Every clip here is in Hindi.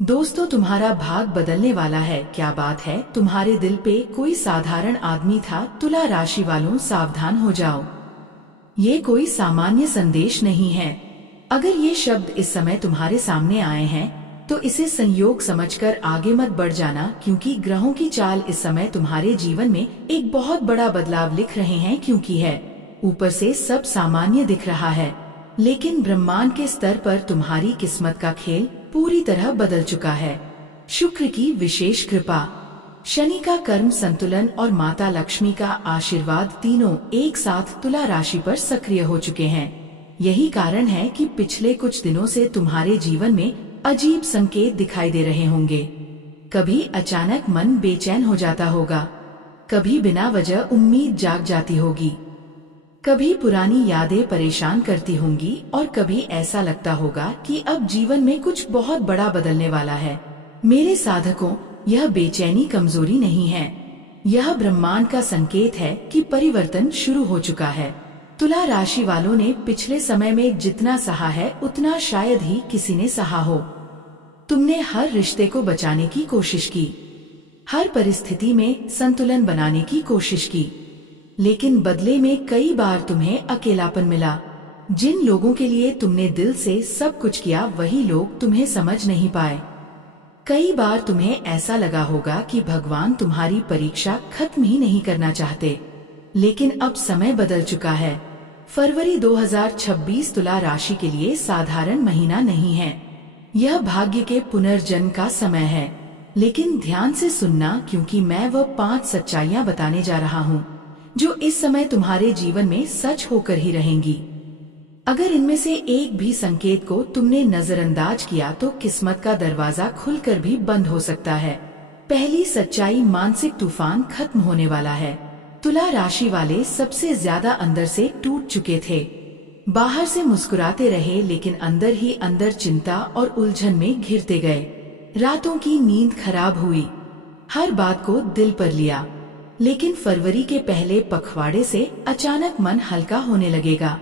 दोस्तों, तुम्हारा भाग बदलने वाला है। क्या बात है, तुम्हारे दिल पे कोई साधारण आदमी था। तुला राशि वालों, सावधान हो जाओ। ये कोई सामान्य संदेश नहीं है। अगर ये शब्द इस समय तुम्हारे सामने आए हैं तो इसे संयोग समझकर आगे मत बढ़ जाना, क्योंकि ग्रहों की चाल इस समय तुम्हारे जीवन में एक बहुत बड़ा बदलाव लिख रहे हैं। क्योंकि है, ऊपर से सब सामान्य दिख रहा है, लेकिन ब्रह्मांड के स्तर पर तुम्हारी किस्मत का खेल पूरी तरह बदल चुका है। शुक्र की विशेष कृपा, शनि का कर्म संतुलन और माता लक्ष्मी का आशीर्वाद तीनों एक साथ तुला राशि पर सक्रिय हो चुके हैं। यही कारण है कि पिछले कुछ दिनों से तुम्हारे जीवन में अजीब संकेत दिखाई दे रहे होंगे। कभी अचानक मन बेचैन हो जाता होगा, कभी बिना वजह उम्मीद जाग जाती होगी, कभी पुरानी यादें परेशान करती होंगी और कभी ऐसा लगता होगा कि अब जीवन में कुछ बहुत बड़ा बदलने वाला है। मेरे साधकों, यह बेचैनी कमजोरी नहीं है, यह ब्रह्मांड का संकेत है कि परिवर्तन शुरू हो चुका है। तुला राशि वालों ने पिछले समय में जितना सहा है उतना शायद ही किसी ने सहा हो। तुमने हर रिश्ते को बचाने की कोशिश की, हर परिस्थिति में संतुलन बनाने की कोशिश की, लेकिन बदले में कई बार तुम्हें अकेलापन मिला। जिन लोगों के लिए तुमने दिल से सब कुछ किया, वही लोग तुम्हें समझ नहीं पाए। कई बार तुम्हें ऐसा लगा होगा कि भगवान तुम्हारी परीक्षा खत्म ही नहीं करना चाहते, लेकिन अब समय बदल चुका है। फरवरी 2026 तुला राशि के लिए साधारण महीना नहीं है। यह भाग्य के पुनर्जन्म का समय है। लेकिन ध्यान से सुनना, क्योंकि मैं वह 5 सच्चाइयां बताने जा रहा हूँ जो इस समय तुम्हारे जीवन में सच होकर ही रहेंगी। अगर इनमें से एक भी संकेत को तुमने नजरअंदाज किया तो किस्मत का दरवाजा खुलकर भी बंद हो सकता है। पहली सच्चाई, मानसिक तूफान खत्म होने वाला है। तुला राशि वाले सबसे ज्यादा अंदर से टूट चुके थे। बाहर से मुस्कुराते रहे, लेकिन अंदर ही अंदर चिंता और उलझन में घिरते गए। रातों की नींद खराब हुई, हर बात को दिल पर लिया। लेकिन फरवरी के पहले पखवाड़े से अचानक मन हल्का होने लगेगा।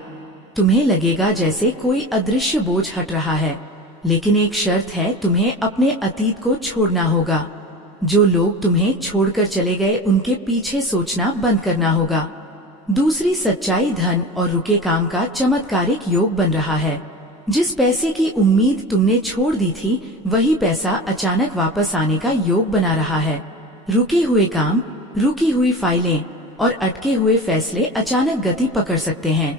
तुम्हें लगेगा जैसे कोई अदृश्य बोझ हट रहा है। लेकिन एक शर्त है, तुम्हें अपने अतीत को छोड़ना होगा। जो लोग तुम्हें छोड़कर चले गए उनके पीछे सोचना बंद करना होगा। दूसरी सच्चाई, धन और रुके काम का चमत्कारिक योग बन रहा है। जिस पैसे की उम्मीद तुमने छोड़ दी थी, वही पैसा अचानक वापस आने का योग बना रहा है। रुके हुए काम, रुकी हुई फाइलें और अटके हुए फैसले अचानक गति पकड़ सकते हैं।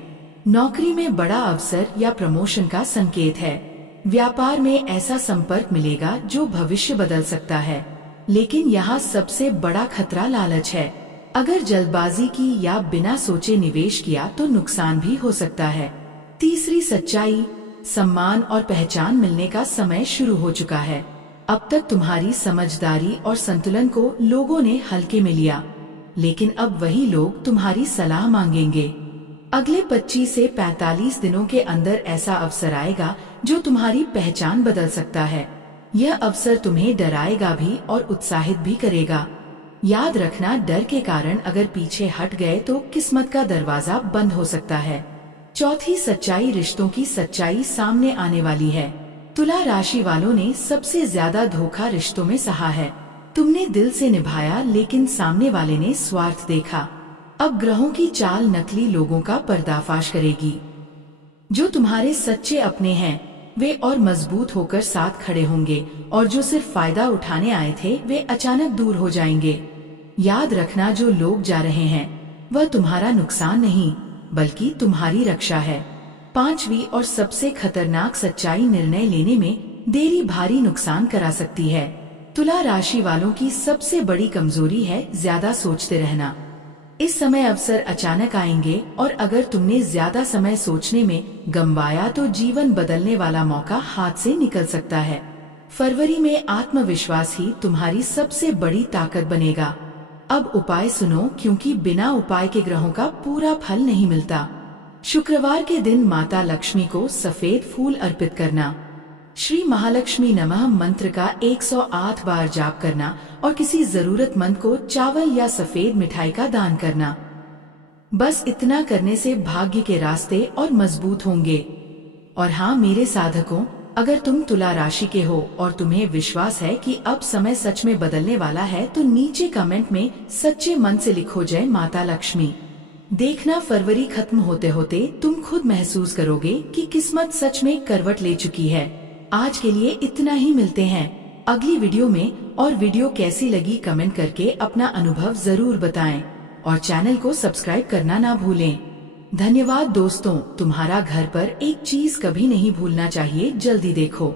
नौकरी में बड़ा अवसर या प्रमोशन का संकेत है। व्यापार में ऐसा संपर्क मिलेगा जो भविष्य बदल सकता है। लेकिन यहाँ सबसे बड़ा खतरा लालच है। अगर जल्दबाजी की या बिना सोचे निवेश किया तो नुकसान भी हो सकता है। तीसरी सच्चाई, सम्मान और पहचान मिलने का समय शुरू हो चुका है। अब तक तुम्हारी समझदारी और संतुलन को लोगों ने हल्के में लिया, लेकिन अब वही लोग तुम्हारी सलाह मांगेंगे। अगले 25 से 45 दिनों के अंदर ऐसा अवसर आएगा जो तुम्हारी पहचान बदल सकता है। यह अवसर तुम्हें डराएगा भी और उत्साहित भी करेगा। याद रखना, डर के कारण अगर पीछे हट गए तो किस्मत का दरवाजा बंद हो सकता है। चौथी सच्चाई, रिश्तों की सच्चाई सामने आने वाली है। तुला राशि वालों ने सबसे ज्यादा धोखा रिश्तों में सहा है। तुमने दिल से निभाया, लेकिन सामने वाले ने स्वार्थ देखा। अब ग्रहों की चाल नकली लोगों का पर्दाफाश करेगी। जो तुम्हारे सच्चे अपने हैं वे और मजबूत होकर साथ खड़े होंगे, और जो सिर्फ फायदा उठाने आए थे वे अचानक दूर हो जाएंगे। याद रखना, जो लोग जा रहे हैं वह तुम्हारा नुकसान नहीं बल्कि तुम्हारी रक्षा है। पांचवी और सबसे खतरनाक सच्चाई, निर्णय लेने में देरी भारी नुकसान करा सकती है। तुला राशि वालों की सबसे बड़ी कमजोरी है ज्यादा सोचते रहना। इस समय अवसर अचानक आएंगे और अगर तुमने ज्यादा समय सोचने में गंवाया तो जीवन बदलने वाला मौका हाथ से निकल सकता है। फरवरी में आत्मविश्वास ही तुम्हारी सबसे बड़ी ताकत बनेगा। अब उपाय सुनो, क्योंकि बिना उपाय के ग्रहों का पूरा फल नहीं मिलता। शुक्रवार के दिन माता लक्ष्मी को सफेद फूल अर्पित करना, श्री महालक्ष्मी नमः मंत्र का 108 बार जाप करना और किसी जरूरतमंद को चावल या सफेद मिठाई का दान करना। बस इतना करने से भाग्य के रास्ते और मजबूत होंगे। और हाँ मेरे साधकों, अगर तुम तुला राशि के हो और तुम्हें विश्वास है कि अब समय सच में बदलने वाला है तो नीचे कमेंट में सच्चे मन से लिखो जय माता लक्ष्मी। देखना फरवरी खत्म होते होते तुम खुद महसूस करोगे कि किस्मत सच में करवट ले चुकी है। आज के लिए इतना ही, मिलते हैं अगली वीडियो में। और वीडियो कैसी लगी कमेंट करके अपना अनुभव जरूर बताएं और चैनल को सब्सक्राइब करना ना भूलें। धन्यवाद दोस्तों। तुम्हारा घर पर एक चीज कभी नहीं भूलना चाहिए, जल्दी देखो।